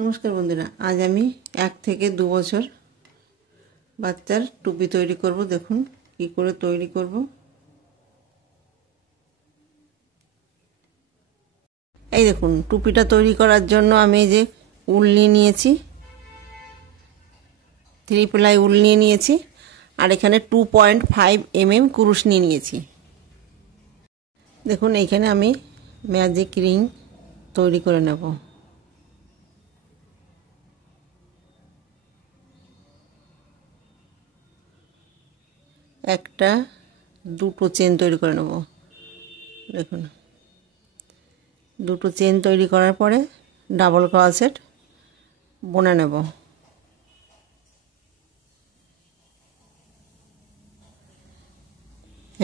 নমস্কার বন্ধুরা, আজ আমি 1 থেকে 2 বছর বাচ্চার টুপি তৈরি করব। দেখুন কি করে তৈরি করব। এই দেখুন, টুপিটা তৈরি করার জন্য আমি এই যে উল নিয়ে নিয়েছি, 3 প্লাই উল নিয়ে নিয়েছি, আর এখানে 2.5 mm কুরুশ নিয়ে নিয়েছি। দেখুন এইখানে আমি ম্যাজিক রিং তৈরি করে নেব। একটা দুটো চেন তৈরি করে নেব। দেখুন, দুটো চেন তৈরি করার পরে ডাবল ক্রোশেট বুনে নেব।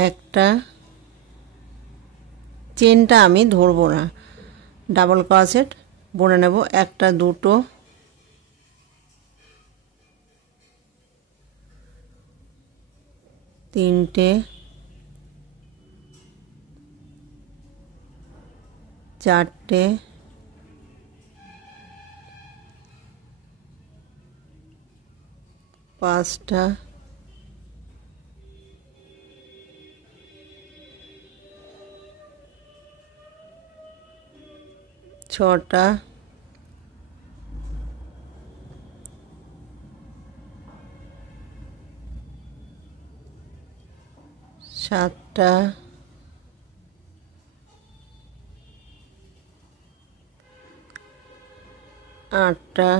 একটা চেনটা আমি ধরবো না, ডাবল ক্রোশেট বুনে নেব। একটা দুটো তিনটে চারটে পাঁচটা ছটা সাতটা আটটা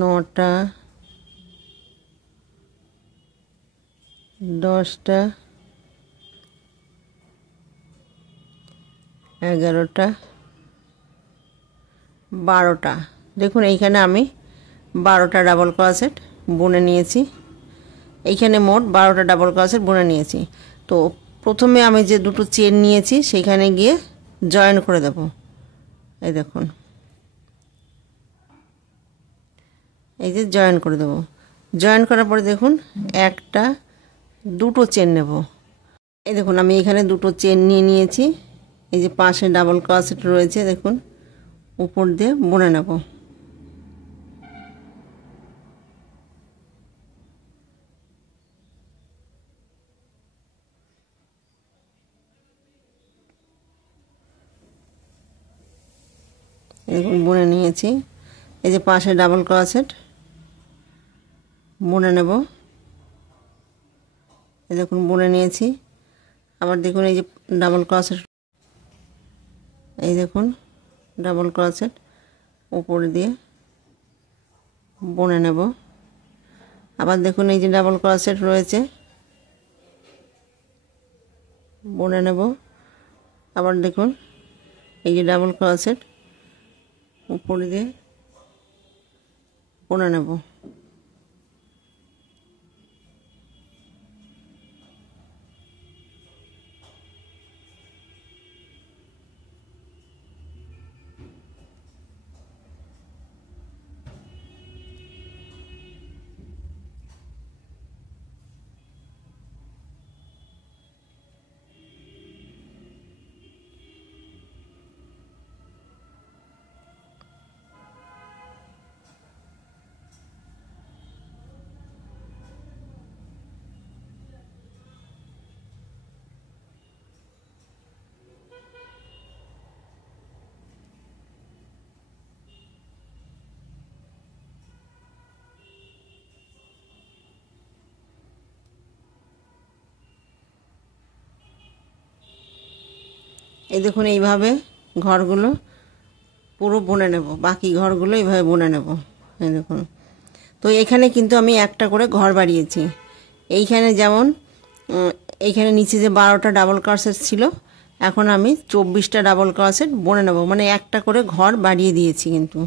নটা দশটা 11টা 12টা। দেখুন এইখানে আমি 12টা ডাবল ক্রোশেট বুনে নিয়েছি। এইখানে মোট 12টা ডাবল ক্রোশেট বুনে নিয়েছি। তো প্রথমে আমি যে দুটো চেন নিয়েছি সেইখানে গিয়ে জয়েন করে দেব। এই দেখুন, এই যে জয়েন করে দেব। জয়েন করার পরে দেখুন একটা দুটো চেন নেব। এই দেখুন আমি এখানে দুটো চেন নিয়ে নিয়েছি। এই যে পাশে ডাবল ক্রোশেট রয়েছে, দেখুন উপর দিয়ে বুনে নেব। দেখুন বুনে নিয়েছি। এই যে পাশে ডাবল ক্রোশেট বুনে নেব। এই দেখুন বুনে নিয়েছি। আবার দেখুন এই যে ডাবল ক্রোশেট, এই দেখুন ডাবল ক্রোশেট উপরে দিয়ে বুনে নেব। আবার দেখুন এই যে ডাবল ক্রোশেট রয়েছে, বুনে নেব। আবার দেখুন এই যে ডাবল ক্রোশেট উপরে দিয়ে বুনে নেব। এই দেখুন এইভাবে ঘরগুলো পুরো বুনে নেব। বাকি ঘরগুলো এইভাবে বুনে নেব। এই দেখুন, তো এখানে কিন্তু আমি একটা করে ঘর বাড়িয়েছি। এইখানে যেমন এইখানে নিচে যে 12টা ডাবল ক্রোশেট ছিল, এখন আমি 24টা ডাবল ক্রোশেট বুনে নেব, মানে একটা করে ঘর বাড়িয়ে দিয়েছি কিন্তু।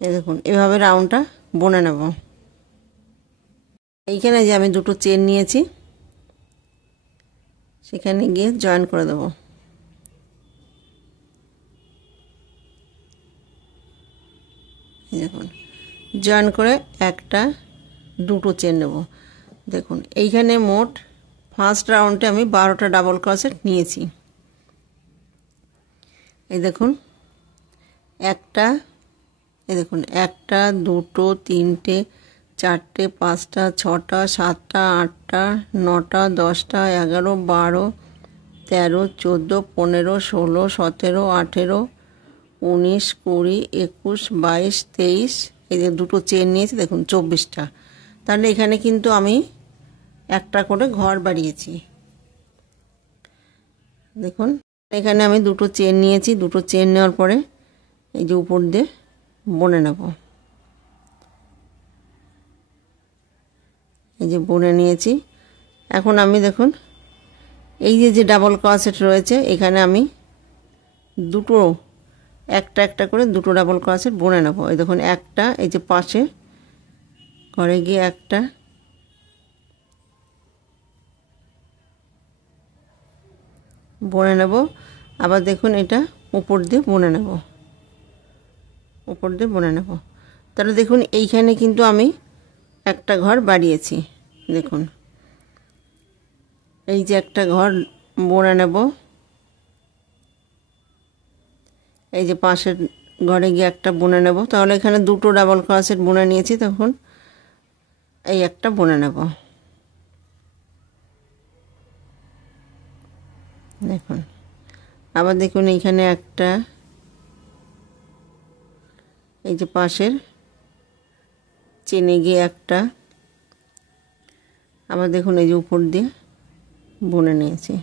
এই দেখুন এভাবে রাউন্ডটা বুনে নেব। এইখানে যে আমি দুটো চেন নিয়েছি সেখানে গিয়ে জয়েন করে দেব। দেখুন জয়েন করে একটা দুটো চেন নেব। দেখুন এইখানে মোট ফার্স্ট রাউন্ডে আমি 12টা ডাবল ক্রোশেট নিয়েছি। এই দেখুন একটা, এই দেখুন একটা দুটো তিনটে চারটে পাঁচটা ছটা সাতটা আটটা নটা 10টা 11 12 13 14 15 16 17 18 19 20 21 22 23, এই যে দুটো চেন নিয়েছি দেখুন 24টা। তাহলে এখানে কিন্তু আমি একটা করে ঘর বাড়িয়েছি। দেখুন এখানে আমি দুটো চেন নিয়েছি, দুটো চেন নেওয়ার পরে এই যে উপর দিয়ে বুনে নেব। এই যে বুনে নিয়েছি। এখন আমি দেখুন এই যে ডাবল ক্রোশেট রয়েছে এখানে আমি দুটো একটা একটা করে দুটো ডাবল ক্রোশেট বুনে নেব। এই দেখুন একটা, এই যে পাশে ঘরে গিয়ে একটা, বুনে নেব। আবার দেখুন এটা উপর দিয়ে বুনে নেব, উপর দিয়ে বুনে নেব। তাহলে দেখুন এইখানে কিন্তু আমি একটা ঘর বাড়িয়েছি। দেখুন এই যে একটা ঘর বুনে নেব, এই যে পাশের ঘরে গিয়ে একটা বুনে নেব। তাহলে এখানে দুটো ডাবল ক্রোশেট বুনে নিয়েছি, তখন এই একটা বুনে নেব। দেখুন আবার দেখুন এইখানে একটা, এই যে পাশের চেনে গিয়ে একটা, আবার দেখুন এই যে উপর দিয়ে বুনে নিয়েছি।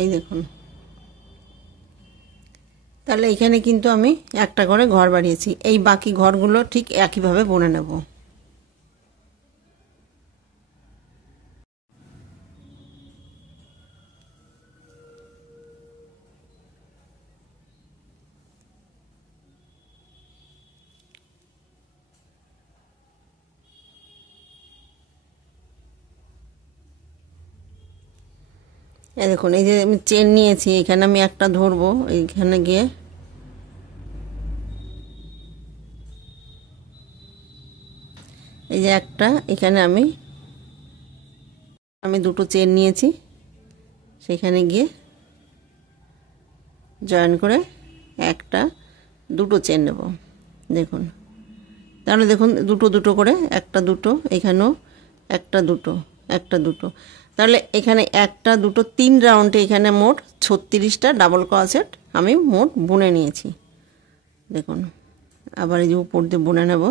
এই দেখুন তাহলে এখানে কিন্তু আমি একটা করে ঘর বাড়িয়েছি। এই বাকি ঘরগুলো ঠিক একইভাবে বুনে নেব। এই দেখুন এই যে আমি চেন নিয়েছি, এখানে আমি একটা ধরবো, এইখানে গিয়ে এই যে একটা, এখানে আমি দুটো চেন নিয়েছি, সেখানে গিয়ে জয়েন করে একটা দুটো চেন নেব। দেখুন তাহলে দেখুন দুটো দুটো করে, একটা দুটো, এখানেও একটা দুটো একটা দুটো, তাহলে এখানে একটা দুটো 3 রাউন্ডে এখানে মোট 36টা ডাবল ক্রোশেট আমি মোট বুনে নিয়েছি। দেখুন আবার এই যে উপর দিয়ে বুনে নেব,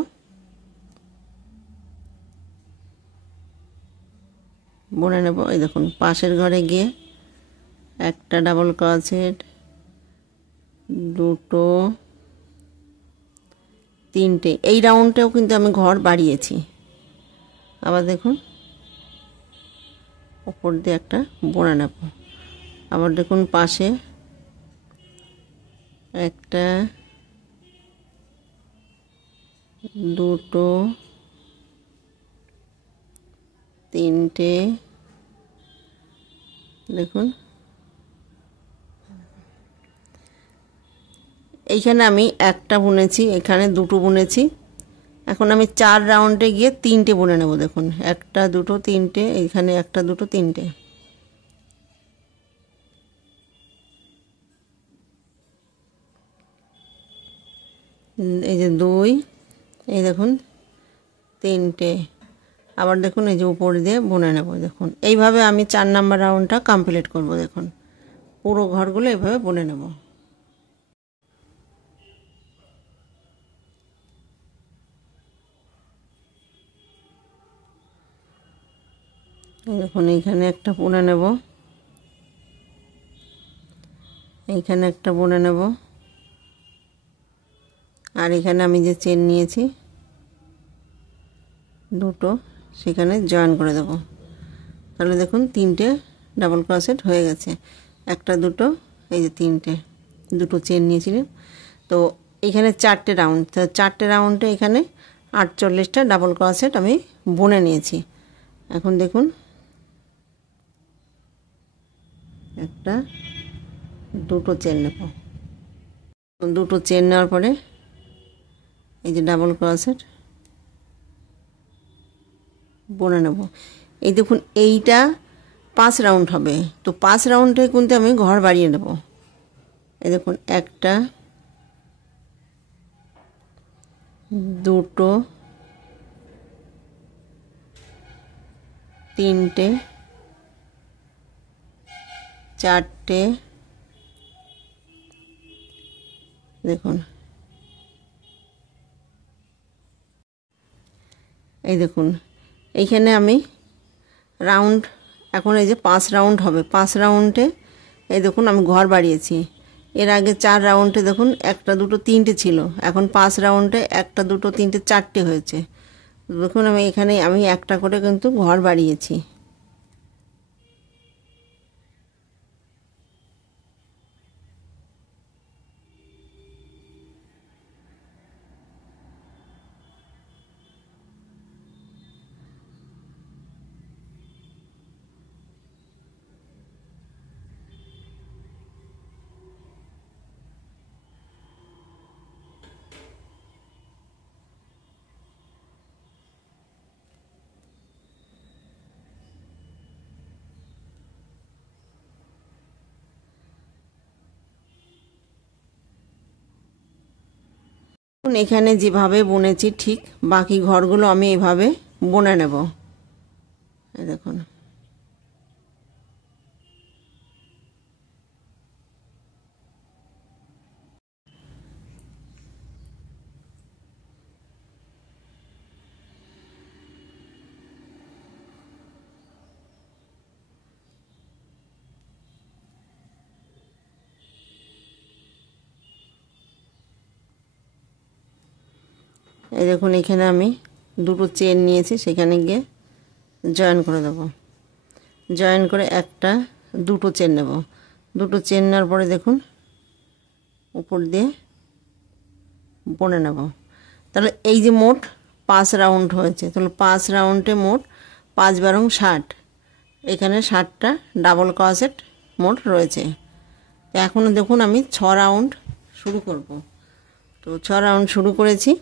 বুনে নেব। এই দেখুন পাশের ঘরে গিয়ে একটা ডাবল ক্রোশেট, দুটো, তিনটে, এই রাউন্ডটাও কিন্তু আমি ঘর বাড়িয়েছি। আবার দেখুন উপর দিয়ে একটা বুনে নেব। আবার দেখুন পাশে একটা, দুটো, তিনটে, দেখুন এইখানে আমি একটা বুনেছি, এখানে দুটো বুনেছি। এখন আমি 4 রাউন্ডে গিয়ে 3টে বুনে নেব। দেখুন একটা দুটো তিনটে, এইখানে একটা দুটো তিনটে, এই যে 2, এই দেখুন 3টে, আবার দেখুন এই যে উপর দিয়ে বুনে নেব। দেখুন এইভাবে আমি 4 নাম্বার রাউন্ডটা কমপ্লিট করব। দেখুন পুরো ঘরগুলো এইভাবে বুনে নেব। দেখুন এইখানে একটা বুনে নেব, এইখানে একটা বুনে নেব, আর এখানে আমি যে চেন নিয়েছি দুটো সেখানে জয়েন করে দেব। তাহলে দেখুন 3টে ডাবল ক্রোশেট হয়ে গেছে। একটা দুটো, এই যে 3টে, দুটো চেন নিয়েছিলাম। তো এখানে 4টে রাউন্ড, তো 4টে রাউন্ডে এখানে 48টা ডাবল ক্রোশেট আমি বুনে নিয়েছি। এখন দেখুন একটা দুটো চেন নেব, দুটো চেন নেওয়ার পরে এই যে ডাবল ক্রোশেট বুনে নেব। এই দেখুন এইটা 5 রাউন্ড হবে, তো 5 রাউন্ডে কিন্তু আমি ঘর বাড়িয়ে নেব। এই দেখুন একটা, দুটো, 3টে, 4টে, দেখুন এই দেখুন এইখানে আমি রাউন্ড, এখন এই যে 5 রাউন্ড হবে, 5 রাউন্ডে এই দেখুন আমি ঘর বাড়িয়েছি। এর আগে 4 রাউন্ডে দেখুন একটা দুটো 3টে ছিল, এখন 5 রাউন্ডে একটা দুটো 3টে 4টে হয়েছে। দেখুন আমি এখানে আমি একটা করে কিন্তু ঘর বাড়িয়েছি। এখানে যেভাবে বুনেছি ঠিক বাকি ঘরগুলো আমি এভাবে বুনে নেব। এই দেখুন এই দেখুন এখানে আমি দুটো চেন নিয়েছি, সেখানে গিয়ে জয়েন করে দেব। জয়েন করে একটা দুটো চেন নেব, দুটো চেন নেওয়ার পরে দেখুন উপর দিয়ে বুনে নেব। তাহলে এই যে মোট 5 রাউন্ড হয়েছে, তাহলে 5 রাউন্ডে মোট 5 বারং 60, এখানে 60টা ডাবল ক্রোশেট মোট রয়েছে। এখনও দেখুন আমি 6 রাউন্ড শুরু করব। তো 6 রাউন্ড শুরু করেছি,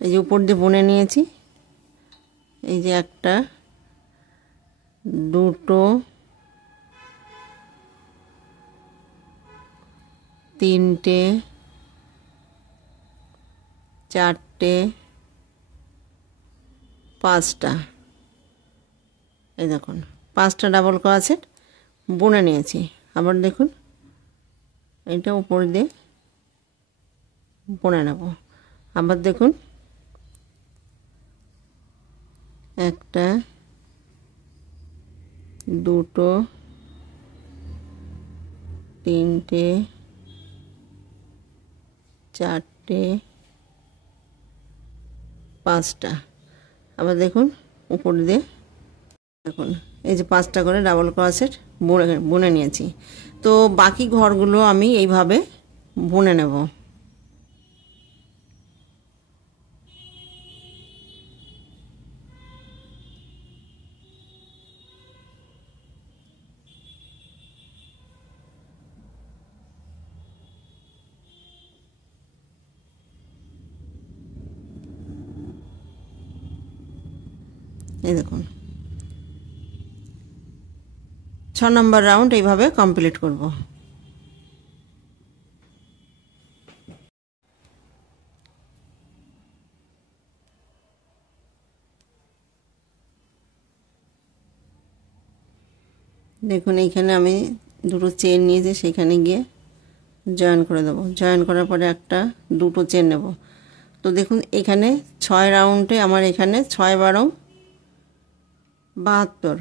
এই যে উপর দিয়ে বুনে নিয়েছি। এই যে একটা, দুটো, 3টে, 4টে, 5টা, এই দেখুন 5টা ডাবল ক্রোশেট বুনে নিয়েছি। আবার দেখুন এটা উপর দিয়ে বুনে নেব। আবার দেখুন একটা, দুটো, 3টে, 4টে, 5টা, আবার দেখুন উপর দিয়ে দেখুন এই যে 5টা করে ডাবল ক্রোশেট বুনে নিয়েছি। তো বাকি ঘরগুলো আমি এইভাবে বুনে নেব। এই দেখুন 6 নম্বর রাউন্ড এইভাবে কমপ্লিট করব। দেখুন এইখানে আমি দুটো চেন নিয়েছি, সেখানে গিয়ে জয়েন করে দেবো। জয়েন করার পরে একটা দুটো চেন নেব। তো দেখুন এখানে 6 রাউন্ডে আমার এখানে 6 12 72,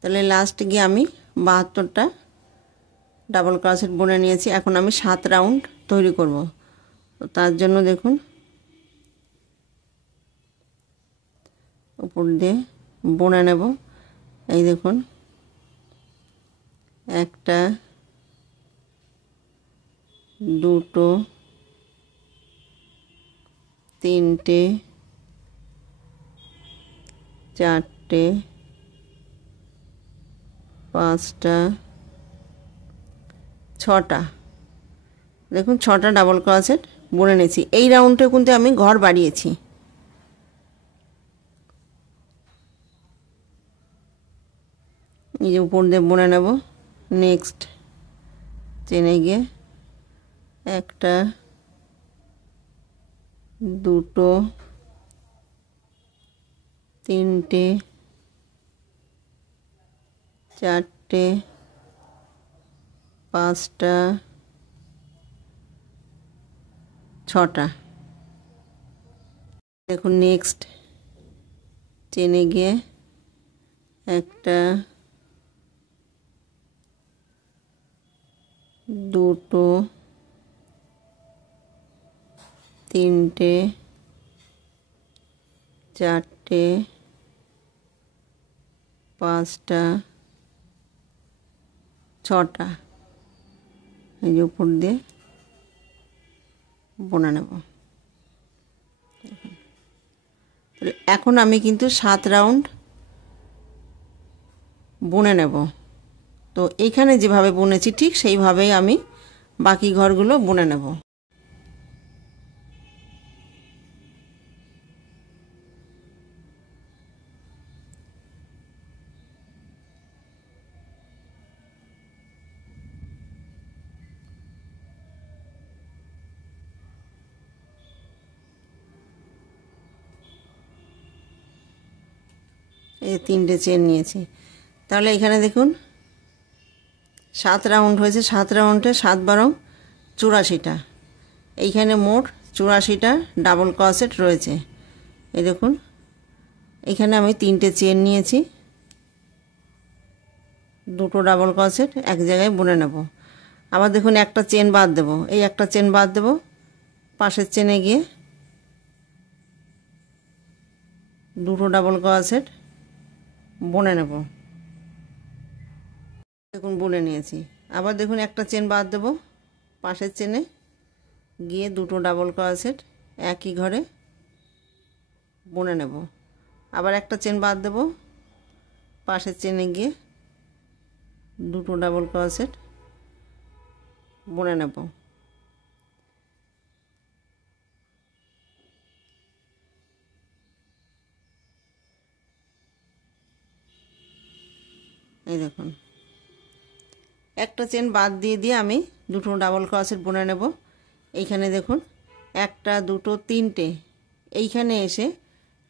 তাহলে লাস্টে গিয়ে আমি 72টা ডাবল ক্রোশেট বুনে নিয়েছি। এখন আমি 7 রাউন্ড তৈরি করব। তো তার জন্য দেখুন উপর দিয়ে বুনে নেব। এই দেখুন একটা, দুটো, তিনটে, চারটে, পাঁচটা, ছটা। দেখুন 6টা ডাবল ক্রোশেট বুনে নিয়েছি। এই রাউন্ডে কিন্তু আমি ঘর বাড়িয়েছি। এই যে উপর দিয়ে বুনে নেব। নেক্সট চেনে গিয়ে একটা, দুটো, তিনটে, চারটে, পাঁচটা, ছটা। দেখুন নেক্সট চেনে গিয়ে একটা, দুটো, তিনটে, চারটে, পাঁচটা, ছটা। এই যে উপর দিয়ে বুনে নেব। তাহলে এখন আমি কিন্তু 7 রাউন্ড বুনে নেব। তো এইখানে যেভাবে বুনেছি ঠিক সেইভাবেই আমি বাকি ঘরগুলো বুনে নেব। এই 3টে চেন নিয়েছি। তাহলে এখানে দেখুন 7 রাউন্ড হয়েছে। 7 রাউন্ডে 7 12 84টা। এইখানে মোট 84টা ডাবল ক্রোশেট রয়েছে। এই দেখুন এখানে আমি 3টে চেন নিয়েছি, দুটো ডাবল ক্রোশেট এক জায়গায় বুনে নেব। আবার দেখুন একটা চেন বাদ দেব। এই একটা চেন বাদ দেব, পাশের চেনে গিয়ে দুটো ডাবল ক্রোশেট বুনে নেব। দেখুন বুনে নিয়েছি। আবার দেখুন একটা চেন বাদ দেব, পাশের চেনে গিয়ে দুটো ডাবল ক্রোশেট একই ঘরে বুনে নেব। আবার একটা চেন বাদ দেব, পাশের চেনে গিয়ে দুটো ডাবল ক্রোশেট বুনে নেব। এই দেখুন একটা চেন বাদ দিয়ে আমি দুটো ডাবল ক্রোশেট বুনে নেব। এইখানে দেখুন একটা, দুটো, তিনটে। এইখানে এসে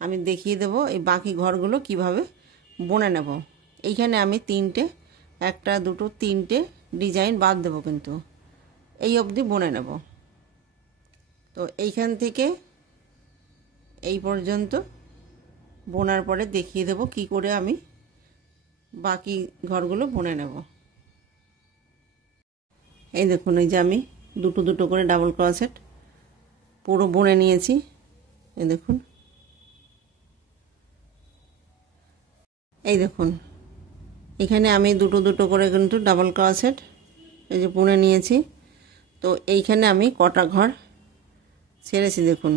আমি দেখিয়ে দেব এই বাকি ঘরগুলো কিভাবে বুনে নেব। এইখানে আমি তিনটে, একটা, দুটো, তিনটে ডিজাইন বাদ দেব, কিন্তু এই অবধি বুনে নেব। তো এইখান থেকে এই পর্যন্ত বোনার পরে দেখিয়ে দেব কি করে আমি বাকি ঘরগুলো বুনে নেব। এই দেখুন এই যে আমি দুটো দুটো করে ডাবল ক্রোশেট পুরো বুনে নিয়েছি। এই দেখুন, এই দেখুন এখানে আমি দুটো দুটো করে কিন্তু ডাবল ক্রোশেট এই যে বুনে নিয়েছি। তো এইখানে আমি কটা ঘর ছেড়েছি দেখুন,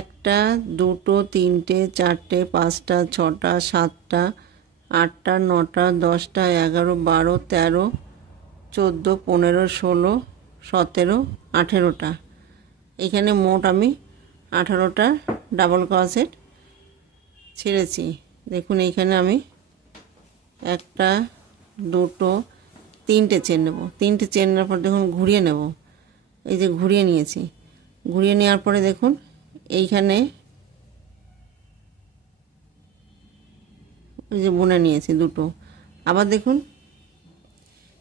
একটা, দুটো, তিনটে, চারটে, পাঁচটা, ছটা, সাতটা, আটটা, নটা, 10টা, 11, 12, 13, 14, 15, 16, 17, 18টা। এখানে মোট আমি 18টা ডাবল ক্রোশেট ছেড়েছি। দেখুন এইখানে আমি একটা, দুটো, তিনটে চেন নেব। তিনটে চেন নেওয়ার পর দেখুন ঘুরিয়ে নেব। এই যে ঘুরিয়ে নিয়েছি। ঘুরিয়ে নেওয়ার পরে দেখুন এইখানে ওই যে বুনে নিয়েছি দুটো। আবার দেখুন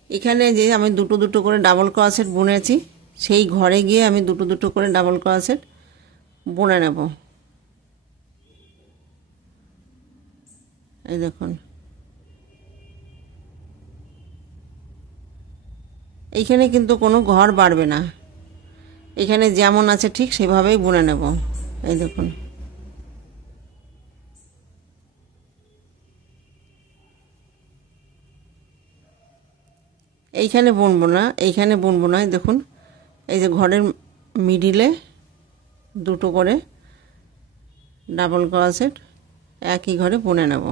এখানে যে আমি দুটো দুটো করে ডাবল ক্রোশেট বুনেছি, সেই ঘরে গিয়ে আমি দুটো দুটো করে ডাবল ক্রোশেট বুনে নেব। এই দেখুন এইখানে কিন্তু কোনো ঘর বাড়বে না, এখানে যেমন আছে ঠিক সেভাবেই বুনে নেব। এই দেখুন এইখানে বুনবো না, এইখানে বুনবো না। দেখুন এই যে ঘরের মিডিলে দুটো করে ডাবল ক্রোশেট একই ঘরে বুনে নেব।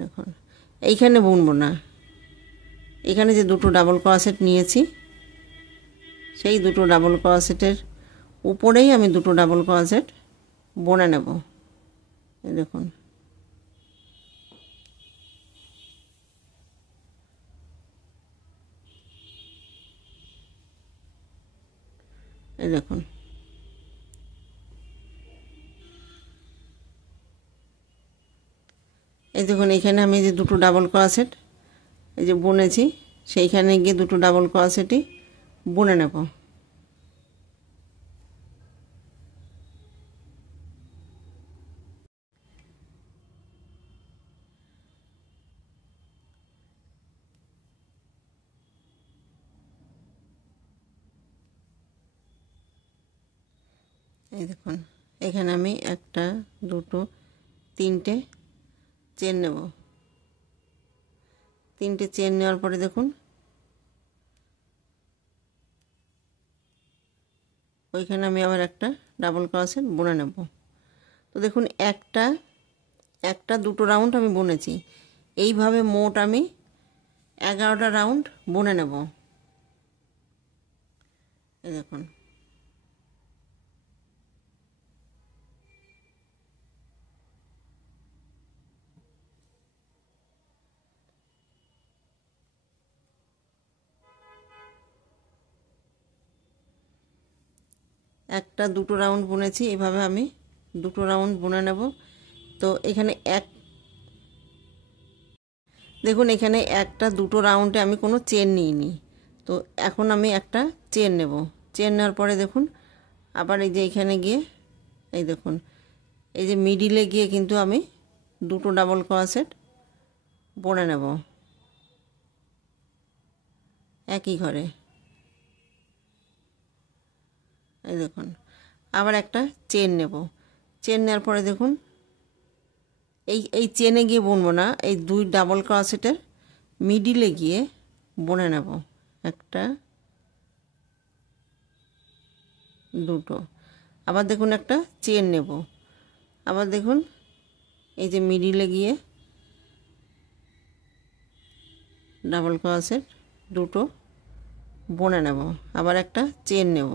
দেখুন এইখানে বুনবো না, এখানে যে দুটো ডাবল ক্রোশেট নিয়েছি সেই দুটো ডাবল ক্রোশেটের উপরেই আমি দুটো ডাবল ক্রোশেট বুনে নেব। এই দেখুন এই দেখুন এই দেখুন এখানে আমি যে দুটো ডাবল ক্রোশেট এই যে বুনেছি, সেইখানে গিয়ে দুটো ডাবল ক্রোশেটই বুনে নেব। এই দেখুন এখানে আমি একটা দুটো তিনটে চেন নেব। তিনটে চেন নেওয়ার পরে দেখুন ওইখানে আমি আবার একটা ডাবল ক্রোশেট বুনে নেব। তো দেখুন একটা একটা দুটো রাউন্ড আমি বুনেছি, এইভাবে মোট আমি 11টা রাউন্ড বুনে নেব। এই দেখুন একটা দুটো রাউন্ড বুনেছি, এভাবে আমি দুটো রাউন্ড বুনে নেব। তো এখানে দেখুন এখানে একটা দুটো রাউন্ডে আমি কোনো চেন নিইনি, তো এখন আমি একটা চেন নেব। চেন নেওয়ার পরে দেখুন আবার এই যে এখানে গিয়ে এই দেখুন এই যে মিডিলে গিয়ে কিন্তু আমি দুটো ডাবল ক্রোশেট বুনে নেব একই ঘরে। এই দেখুন আবার একটা চেন নেব। চেন নেওয়ার পরে দেখুন এই এই চেনে গিয়ে বুনবো না, এই দুই ডাবল ক্রোশেটের মিডিলে গিয়ে বুনে নেব একটা দুটো। আবার দেখুন একটা চেন নেব, আবার দেখুন এই যে মিডিলে গিয়ে ডাবল ক্রোশেট দুটো বুনে নেব, আবার একটা চেন নেব।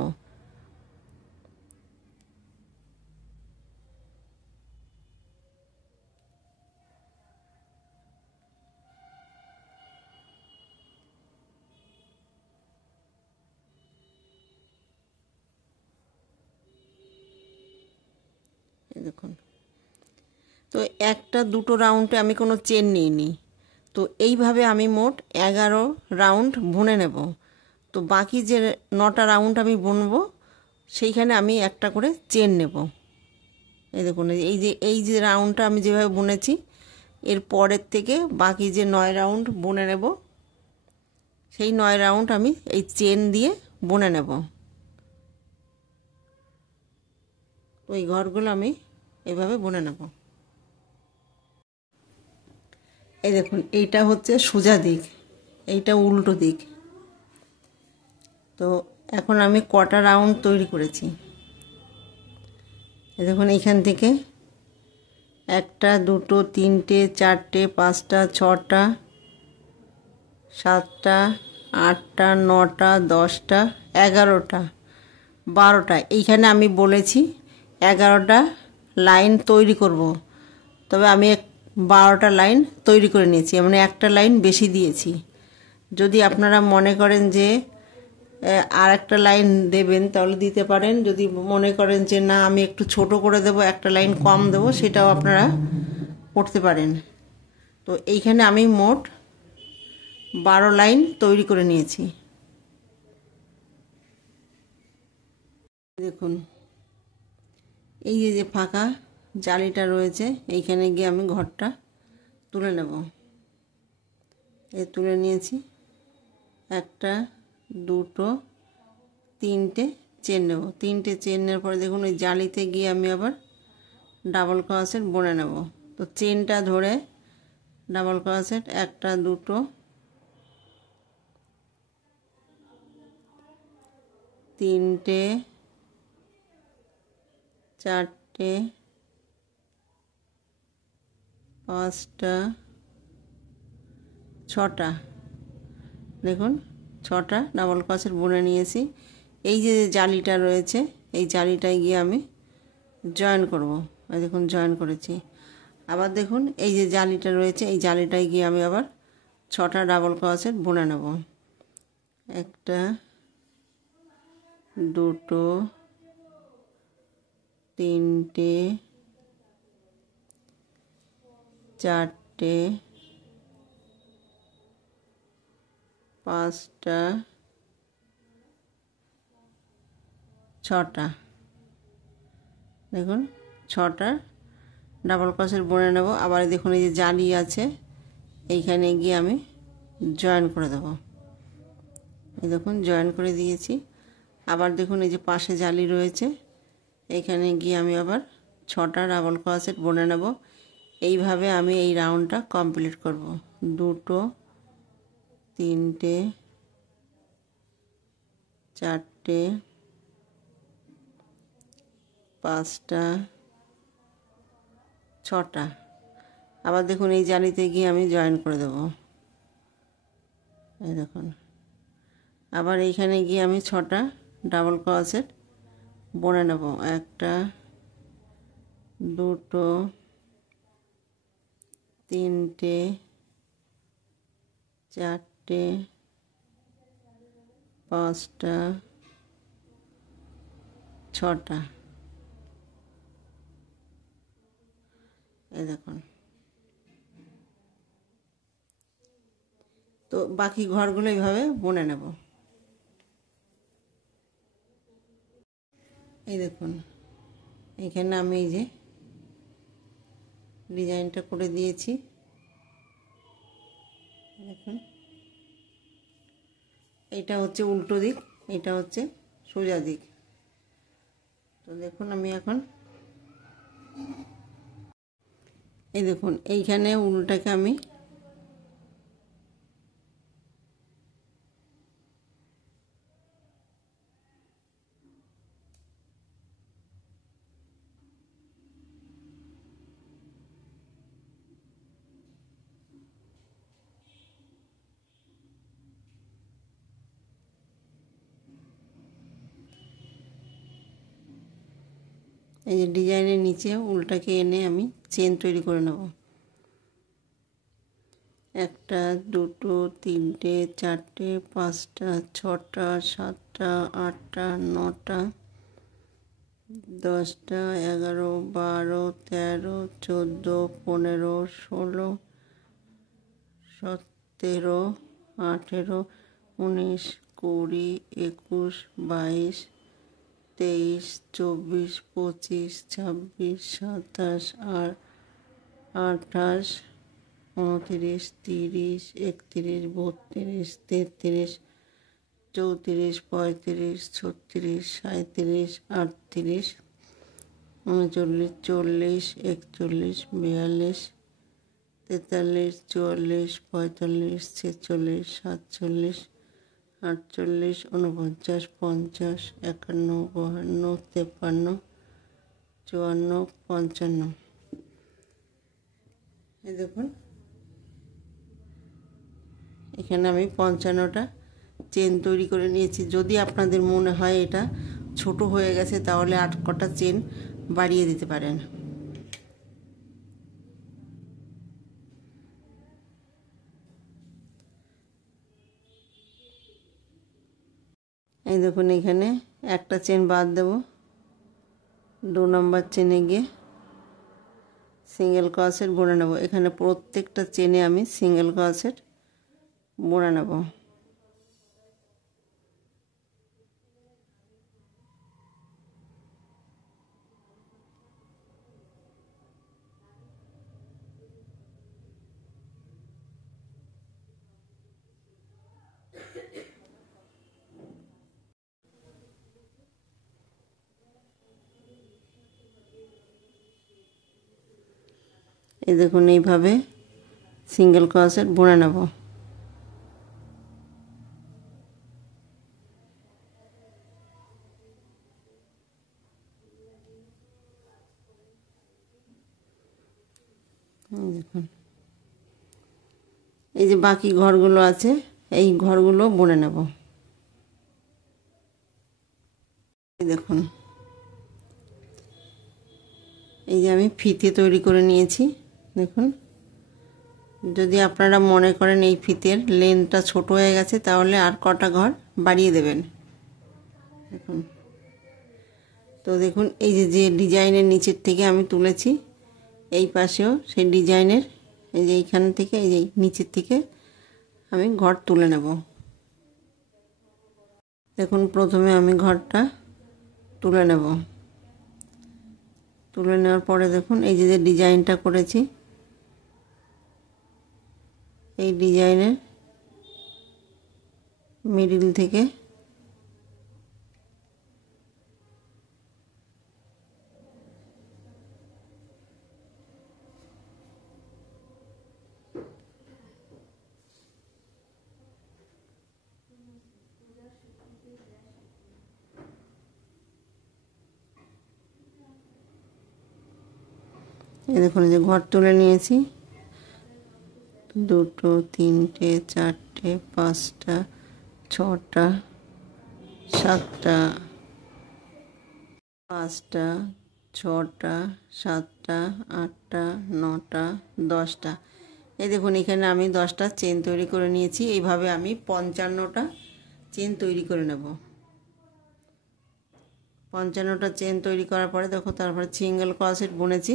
দেখুন তো একটা দুটো রাউন্ডে আমি কোনো চেন নিইনি, তো এইভাবে আমি মোট 11 রাউন্ড বুনে নেব। তো বাকি যে 9টা রাউন্ড আমি বুনবো সেইখানে আমি একটা করে চেন নেব। এই দেখুন এই যে রাউন্ডটা আমি যেভাবে বুনেছি এর পরের থেকে বাকি যে 9 রাউন্ড বুনে নেব, সেই 9 রাউন্ড আমি এই চেন দিয়ে বুনে নেব। ওই ঘরগুলো আমি এইভাবে বুনে নেব। এই দেখুন এইটা হচ্ছে সোজা দিক, এইটা উল্টো দিক। তো এখন আমি কটা রাউন্ড তৈরি করেছি এই দেখুন এইখান থেকে 1টা 2টো 3টে 4টে 5টা 6টা 7টা 8টা 9টা 10টা 11টা 12টা। এইখানে আমি বলেছি 11টা লাইন তৈরি করব, তবে আমি 12টা লাইন তৈরি করে নিয়েছি, মানে একটা লাইন বেশি দিয়েছি। যদি আপনারা মনে করেন যে আর একটা লাইন দেবেন তাহলে দিতে পারেন, যদি মনে করেন যে না আমি একটু ছোট করে দেব একটা লাইন কম দেব সেটাও আপনারা করতে পারেন। তো এইখানে আমি মোট 12 লাইন তৈরি করে নিয়েছি। দেখুন এই যে ফাঁকা জালিটা রয়েছে, এইখানে গিয়ে আমি ঘরটা তুলে নেব। তুলে নিয়েছি, একটা, দুটো, তিনটে চেন নেব। তিনটে চেন নেওয়ার পরে দেখুন ওই জালিতে গিয়ে আমি আবার ডাবল ক্রোশেট বুনে নেব। তো চেনটা ধরে ডাবল ক্রোশেট, একটা, দুটো, তিনটে, চারটে, পাঁচটা, ছটা। দেখুন 6টা ডাবল ক্রোশেট বুনে নিয়েছি। এই যে জালিটা রয়েছে এই জালিটায় গিয়ে আমি জয়েন করব। এই দেখুন জয়েন করেছি। আবার দেখুন এই যে জালিটা রয়েছে এই জালিটায় গিয়ে আমি আবার 6টা ডাবল ক্রোশেট বুনে নেব। একটা, দুটো, তিনটে, চারটে, পাঁচটা, ছটা। দেখুন 6টা ডাবল ক্রোশেট বুনে নেব। আবার দেখুন এই যে জালি আছে এইখানে গিয়ে আমি জয়েন করে দেব। এই দেখুন জয়েন করে দিয়েছি। আবার দেখুন এই যে পাশে জালি রয়েছে এইখানে গিয়ে আমি আবার 6টা ডাবল ক্রোশেট বুনে নেব। এইভাবে আমি এই রাউন্ডটা কমপ্লিট করব। দুটো, তিনটে, চারটে, পাঁচটা, ছটা। আবার দেখুন এই জালিতে গিয়ে আমি জয়েন করে দেব। এই দেখুন আবার এইখানে গিয়ে আমি 6টা ডাবল ক্রোশেট বুনে নেব। একটা, দুটো, তিনটে, চারটে, পাঁচটা, ছটা। এই দেখুন। তো বাকি ঘরগুলো এইভাবে বুনে নেব। এই দেখুন এখানে আমি এই যে ডিজাইনটা করে দিয়েছি। দেখুন এটা হচ্ছে উল্টো দিক, এটা হচ্ছে সোজা দিক। তো দেখুন আমি এখন এই দেখুন এইখানে উল্টাকে আমি এই যে ডিজাইনের নিচে উল্টাকে এনে আমি চেন তৈরি করে নেব। একটা, দুটো, তিনটে, চারটে, পাঁচটা, ছটা, সাতটা, আটটা, নটা, 10টা, 11, 12, 13, 14, 15, 16, 17, 18, 19, 20, 21, 22, 23, 24, 25, 26, 27, 28, 29, 30, 31, 32, 33, 34, 35, 36, 37, 38, 39, 40, 41, 42, 43, 44, 45, 46, 47, 48, 49, 50, 51, 52, 53, 54, 55। এই দেখুন এখানে আমি 55টা চেন তৈরি করে নিয়েছি। যদি আপনাদের মনে হয় এটা ছোট হয়ে গেছে তাহলে 8 কটা চেন বাড়িয়ে দিতে পারেন। এই দেখুন এখানে একটা চেন বাদ দেব। 2 নম্বর চেনে গিয়ে সিঙ্গেল ক্রোশেট বুনে নেব। এখানে প্রত্যেকটা চেনে আমি সিঙ্গেল ক্রোশেট বুনে নেব। এই দেখুন এইভাবে সিঙ্গেল ক্রোশেট বুনে নেব। দেখুন এই যে বাকি ঘরগুলো আছে এই ঘরগুলো বুনে নেব। দেখুন এই যে আমি ফিতে তৈরি করে নিয়েছি। দেখুন যদি আপনারা মনে করেন এই ফিতের লেন্থটা ছোট হয়ে গেছে তাহলে আর কটা ঘর বাড়িয়ে দেবেন। দেখুন তো দেখুন এই যে ডিজাইনের নিচের থেকে আমি তুলেছি এই পাশেও সেই ডিজাইনের এই যে এইখান থেকে এই যে নিচের থেকে আমি ঘর তুলে নেব। দেখুন প্রথমে আমি ঘরটা তুলে নেব। তুলে নেওয়ার পরে দেখুন এই যে ডিজাইনটা করেছি এই ডিজাইনের মিডিল থেকে এই দেখুন যে ঘর তুলে নিয়েছি 2 3 4 5টা 6টা 7টা 5টা 6টা 7টা 8টা 9টা 10টা। এই দেখুন এখানে আমি 10টা চেন তৈরি করে নিয়েছি। এইভাবে আমি 55টা চেন তৈরি করে নেব। 55টা চেন তৈরি করার পরে দেখো তারপরে সিঙ্গেল ক্রোশেট বুনেছি।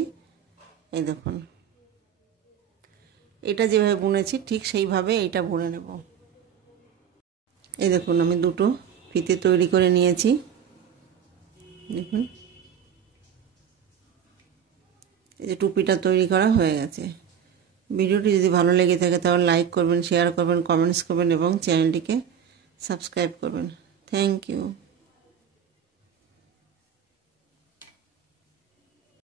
এই দেখুন এটা যেভাবে বুনেছি ঠিক সেইভাবে এটা বুনে নেব। এই দেখুন আমি দুটো ফিতে তৈরি করে নিয়েছি। দেখুন এই যে টুপিটা তৈরি করা হয়ে গেছে। ভিডিওটি যদি ভালো লেগে থাকে তাহলে লাইক করবেন, শেয়ার করবেন, কমেন্টস করবেন এবং চ্যানেলটিকে সাবস্ক্রাইব করবেন। Thank you.